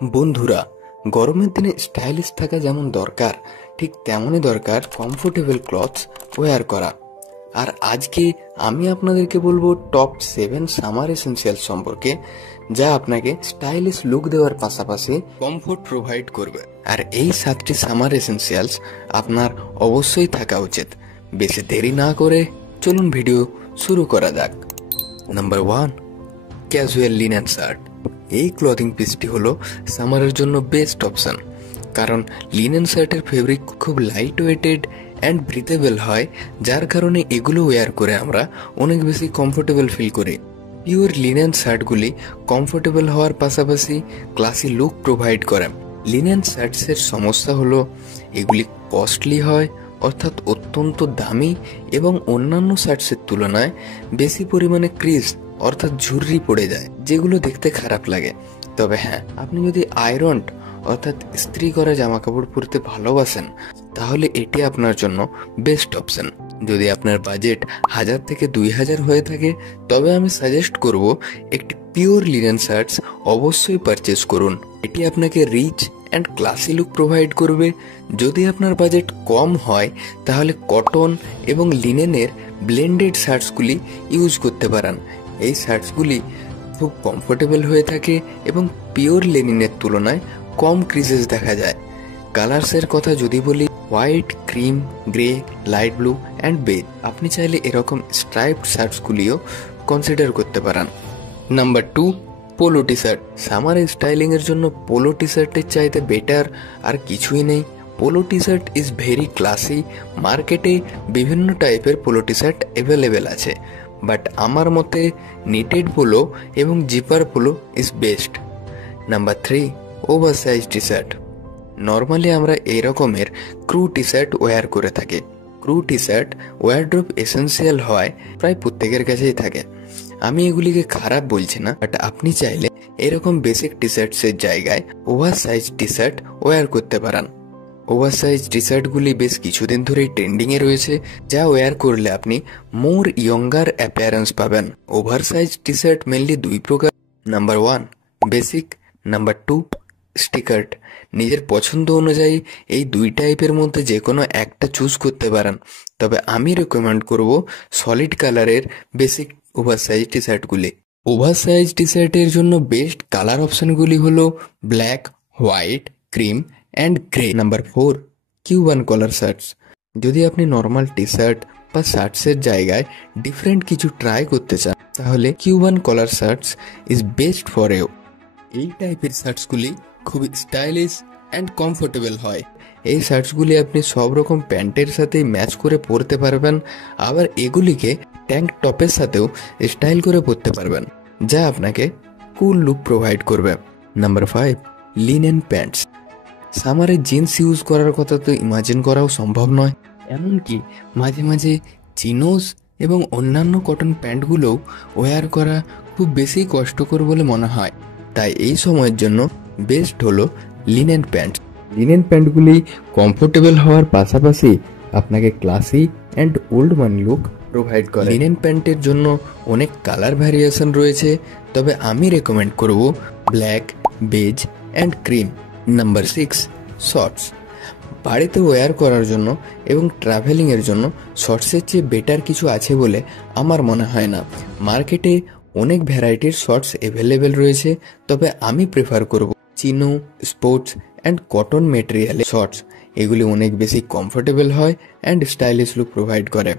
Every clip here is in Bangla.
বন্ধুরা, গরমের দিনে স্টাইলিশ থাকা যেমন দরকার, ঠিক তেমনই দরকার কমফোর্টেবল ক্লথস ওয়্যার করা। আর আজকে আমি আপনাদেরকে বলবো টপ 7 সামার এসেন্সিয়াল সম্পর্কে, যা আপনাকে স্টাইলিশ লুক দেওয়ার পাশাপাশি কমফোর্ট প্রোভাইড করবে। আর এই 7টি সামার এসেন্সিয়ালস আপনার অবশ্যই থাকা উচিত। বেশি দেরি না করে চলুন ভিডিও শুরু করা যাক। Number 1, casual linen shirt. এই ক্লথিং পিসটি হলো সামারের জন্য বেস্ট অপশন, কারণ লিনেন শার্টের ফেব্রিক খুব লাইট ওয়েটেড অ্যান্ড ব্রিথেবল হয়, যার কারণে এগুলো ওয়্যার করে আমরা অনেক বেশি কমফোর্টেবল ফিল করি। পিওর লিনেন শার্টগুলি কমফোর্টেবল হওয়ার পাশাপাশি ক্লাসি লুক প্রোভাইড করে। লিনেন শার্টসের সমস্যা হলো এগুলি কস্টলি হয়, অর্থাৎ অত্যন্ত দামি, এবং অন্যান্য শার্টসের তুলনায় বেশি পরিমাণে ক্রিজ অর্থাৎ ঝুররি পড়ে যায়, যেগুলো দেখতে খারাপ লাগে। তবে হ্যাঁ, আপনি যদি আয়রনড অর্থাৎ ইস্ত্রি করা জামা কাপড় পরতে ভালোবাসেন, তাহলে এটি আপনার জন্য বেস্ট অপশন। যদি আপনার বাজেট 1000 থেকে 2000 হয়ে থাকে, তবে আমি সাজেস্ট করব একটি পিওর লিনেন শার্টস অবশ্যই পারচেস করুন। এটি আপনাকে rich and classy look provide করবে। যদি আপনার বাজেট কম হয়, তাহলে কটন এবং লিনেনের ব্লেন্ডেড শার্টসগুলি ইউজ করতে পারেন। এই শার্টসগুলি খুব কমফোর্টেবল হয়ে থাকে এবং পিওর লিনেনের তুলনায় কম ক্রিজেস দেখা যায়। কালার্সের কথা যদি বলি, white, cream, grey, light blue and beige. আপনি চাইলে এরকম স্ট্রাইপড শার্টসগুলিও কনসিডার করতে পারেন। Number 2, polo T shirt. Summer styling এর জন্য পোলো টি শার্টের চাইতে বেটার আর কিছুই নেই। Polo T shirt is very classy. মার্কেটে বিভিন্ন টাইপের পোলো টি শার্ট অ্যাভেলেবেল আছে, বাট আমার মতে নিটেড পোলো এবং zipper polo is best. Number 3, over size T shirt. Normally আমরা এই রকমের ক্রু টি শার্ট ওয়্যার করে থাকি। Crew T shirt wardrobe essential হয়, প্রায় প্রত্যেকের কাছেই থাকে। আমি এগুলিকে খারাপ বলছি না, বাট আপনি চাইলে এরকম বেসিক টি শার্টসের জায়গায় over size T shirt wear করতে পারেন। ওভার সাইজ টি শার্টগুলি বেশ কিছুদিন ধরেই ট্রেন্ডিংয়ে রয়েছে, যা ওয়্যার করলে আপনি মোর ইয়ঙ্গার অ্যাপিয়ারেন্স পাবেন। Over size T shirt mainly 2 প্রকার। Number 1, basic. নাম্বার 2, স্টিকার্ট। নিজের পছন্দ অনুযায়ী এই 2 টাইপের মধ্যে যে কোনো একটা চুজ করতে পারেন, তবে আমি রেকমেন্ড করব সলিড কালারের বেসিক ওভার সাইজ টি শার্টগুলি। ওভার সাইজ টি শার্টের জন্য বেস্ট কালার অপশনগুলি হলো black, white, cream and grey. Number 4, Cuban collar shirts. যদি আপনি নর্মাল টি শার্ট বা শার্টসের জায়গায় ডিফারেন্ট কিছু ট্রাই করতে চান, তাহলে Cuban collar shirts is best for you. এই টাইপের শার্টসগুলি খুবই স্টাইলিশ অ্যান্ড কমফোর্টেবল হয়। এই শার্টসগুলি আপনি সব রকম প্যান্টের সাথে ম্যাচ করে পরতে পারবেন, আবার এগুলিকে ট্যাঙ্ক টপের সাথেও স্টাইল করে পরতে পারবেন, যা আপনাকে কুল লুক প্রোভাইড করবে। Number 5, linen pants. সামারে জিন্স ইউজ করার কথা তো ইমাজিন করাও সম্ভব নয়, এমনকি মাঝে মাঝে চিনোস এবং অন্যান্য কটন প্যান্টগুলোও ওয়্যার করা খুব বেশি কষ্টকর বলে মনে হয়। তাই এই সময়ের জন্য বেস্ট হলো লিনেন প্যান্ট। লিনেন প্যান্টগুলি কমফোর্টেবল হওয়ার পাশাপাশি আপনাকে classy and old money look provide করে। লিনেন প্যান্টের জন্য অনেক কালার ভ্যারিয়েশন রয়েছে, তবে আমি রেকমেন্ড করব black, beige and cream. Number 6, shorts. বাড়িতে ওয়্যার করার জন্য এবং ট্রাভেলিংয়ের জন্য শর্টসের চেয়ে বেটার কিছু আছে বলে আমার মনে হয় না। মার্কেটে অনেক ভ্যারাইটির শর্টস অ্যাভেলেবেল রয়েছে, তবে আমি প্রেফার করব চিনো, স্পোর্টস অ্যান্ড কটন মেটেরিয়ালের শর্টস। এগুলি অনেক বেশি কমফোর্টেবল হয় অ্যান্ড স্টাইলিশ লুক প্রোভাইড করে।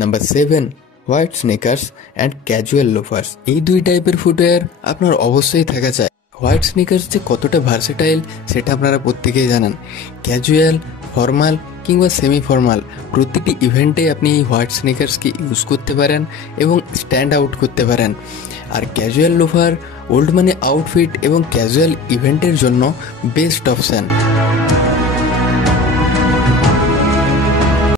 Number 7, white sneakers and casual loafers. এই 2 টাইপের ফুটওয়্যার আপনার অবশ্যই থাকা চাই। হোয়াইট স্নিকার্স যে কতটা ভার্সেটাইল সেটা আপনারা প্রত্যেকেই জানেন। ক্যাজুয়াল, ফর্মাল কিংবা সেমি ফর্মাল প্রতিটি ইভেন্টে আপনি এই হোয়াইট স্নিকার্সকে ইউজ করতে পারেন এবং স্ট্যান্ড আউট করতে পারেন। আর casual loafer old money outfit এবং ক্যাজুয়াল ইভেন্টের জন্য বেস্ট অপশান।